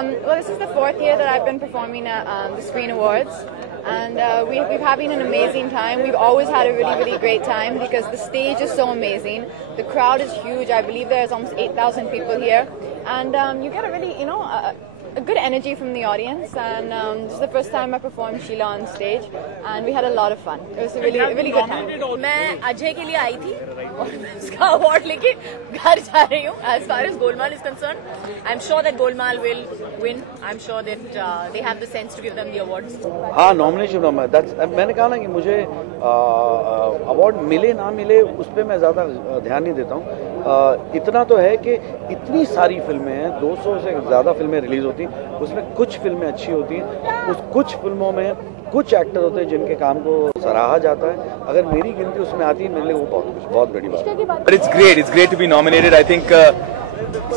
Well, this is the 4th year that I've been performing at the Screen Awards, and we've having an amazing time. We've always had a really great time because the stage is so amazing. The crowd is huge. I believe there's almost 8,000 people here, and you get a really, a good energy from the audience. And this is the first time I performed Sheila on stage, and we had a lot of fun. It was a really good time. मैं अजय के लिए आई थी और मैं उसका award लेके घर जा रही हूँ. As far as Golmaal is concerned, I'm sure that Golmaal will win. I'm sure that they have the sense to give them the awards. हाँ, नॉमिनेशन मैंने कहा ना कि मुझे अवार्ड मिले ना मिले उस पर मैं ज़्यादा ध्यान नहीं देता हूँ. इतना तो है कि इतनी सारी फिल्में हैं, 200 से ज़्यादा फिल्में रिलीज़ होती हैं, उसमें कुछ फिल्में अच्छी होती हैं, उस कुछ फिल्मों में कुछ एक्टर होते हैं जिनके काम को सराहा जाता है. अगर मेरी गिनती उसमें आती है मेरे लिए वो बहुत बड़ी बात है. But it's great to be nominated. I think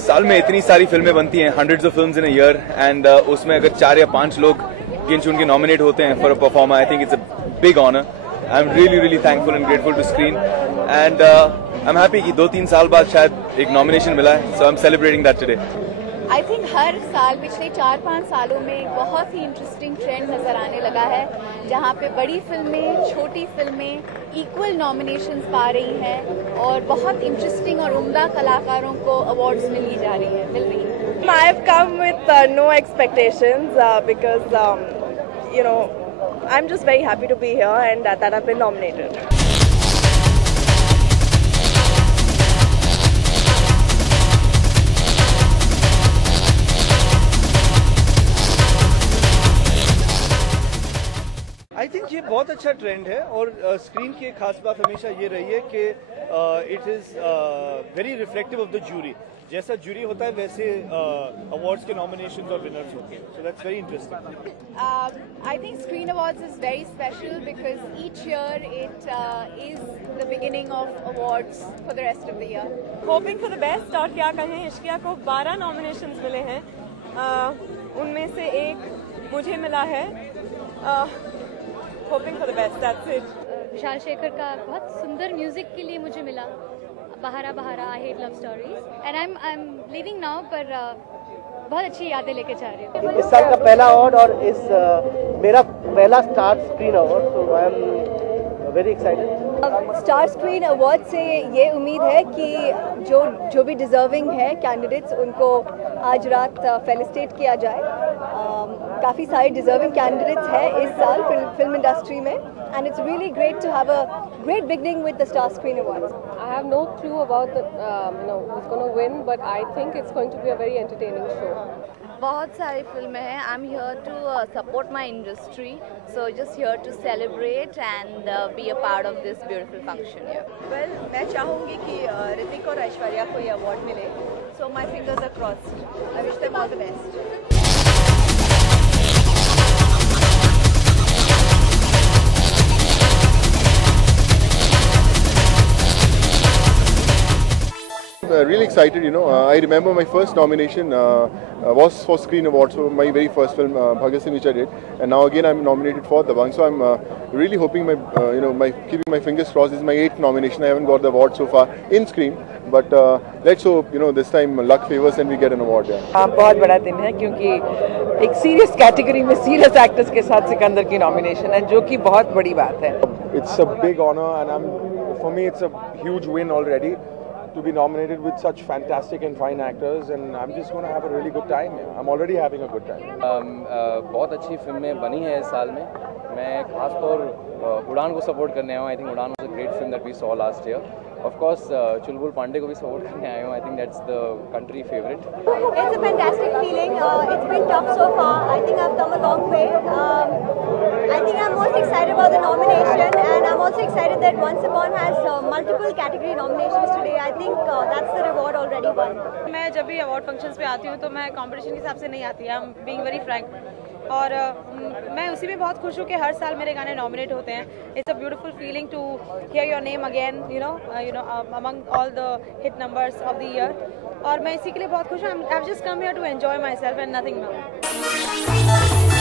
साल में इतनी सारी फिल्में बनती हैं, hundreds of films in a year, and उसमें अगर 4 या 5 लोग गिन चुन के नॉमिनेट होते हैं for a performer, I think it's a big honor. I'm really thankful and grateful to Screen, and I'm happy कि 2-3 साल बाद शायद एक नॉमिनेशन मिला है, so I'm celebrating that today. I think हर साल पिछले 4-5 सालों में बहुत ही इंटरेस्टिंग ट्रेंड नज़र आने लगा है, जहाँ पे बड़ी फिल्में, छोटी फिल्में इक्वल नॉमिनेशंस पा रही हैं और बहुत इंटरेस्टिंग और उम्दा कलाकारों को अवार्ड्स मिल रही हैं. I have come with no expectations because I'm just very happy to be here and that I've been nominated. I think ये बहुत अच्छा ट्रेंड है और स्क्रीन की एक खास बात हमेशा ये रही है कि it is very reflective of the jury. जैसा जूरी होता है वैसे अवार्ड्स के नॉमिनेशंस और विनर्स होते हैं. So that's very interesting. I think Screen Awards is very special because each year it is the beginning of awards for the rest of the year. Hoping for the best और क्या कहें, इश्किया को 12 nominations मिले हैं, उनमें से एक मुझे मिला है. Hoping for the best, that's it. Vishal Shekhar का बहुत सुंदर म्यूजिक के लिए मुझे मिला बहारा बहारा, I hate love stories, and I am living now, पर बहुत अच्छी यादें लेके जा रही हूँ. इस साल का पहला अवार्ड और इस मेरा पहला star screen award, so I am very excited. Star screen award से ये उम्मीद है कि जो भी डिजर्विंग है कैंडिडेट्स, उनको आज रात फेलिसिटेट किया जाए. काफ़ी सारे डिजर्विंग कैंडिडेट्स हैं इस साल फिल्म इंडस्ट्री में, and it's really great to have a great beginning with the Star Screen Awards. I have no clue about who's going to win, but I think it's going to be a very entertaining show. बहुत सारी फिल्में हैं. I'm here to support my industry, so just here to celebrate and be a part of this beautiful function here. Well, मैं चाहूँगी कि ऋतिक और ऐश्वर्या को ये अवार्ड मिले, so my fingers are crossed. I wish them all the best. Really excited, I remember my first nomination was for Screen Awards for my very first film, Bhagat Singh, which I did, and now again I'm nominated for Dabangg. So I'm really hoping keeping my fingers crossed. This is my 8th nomination. I haven't got the award so far in Screen, but let's hope this time luck favors and we get an award. बहुत बड़ा दिन है क्योंकि एक serious category में serious actors के साथ सिकंदर की नॉमिनेशन है, जो कि बहुत बड़ी बात है. It's a big honor, and for me it's a huge win already to be nominated with such fantastic and fine actors, and I'm just going to have a really good time. I'm already having a good time. बहुत अच्छी फिल्में बनी है इस साल में. मैं खास तौर उड़ान को सपोर्ट करने आया हूँ. I think Udaan was a great film that we saw last year. Of course, Chulbul Pandey को भी सपोर्ट करने आया हूँ. I think that's the country favorite. It's a fantastic feeling. It's been tough so far. I think I've come a long way. I think I'm most excited about the nomination, and I'm also excited that Once Upon has multiple category nominations today. I think that's the reward already won. मैं जब भी award functions पे आती हूँ तो मैं competition के हिसाब से नहीं आती. I'm being very frank. और मैं उसी में बहुत खुश हूँ कि हर साल मेरे गाने नॉमिनेट होते हैं. It's a beautiful feeling to hear your name again, among all the hit numbers of the year. और मैं इसी के लिए बहुत खुश हूँ. I have just come here to enjoy myself and nothing more.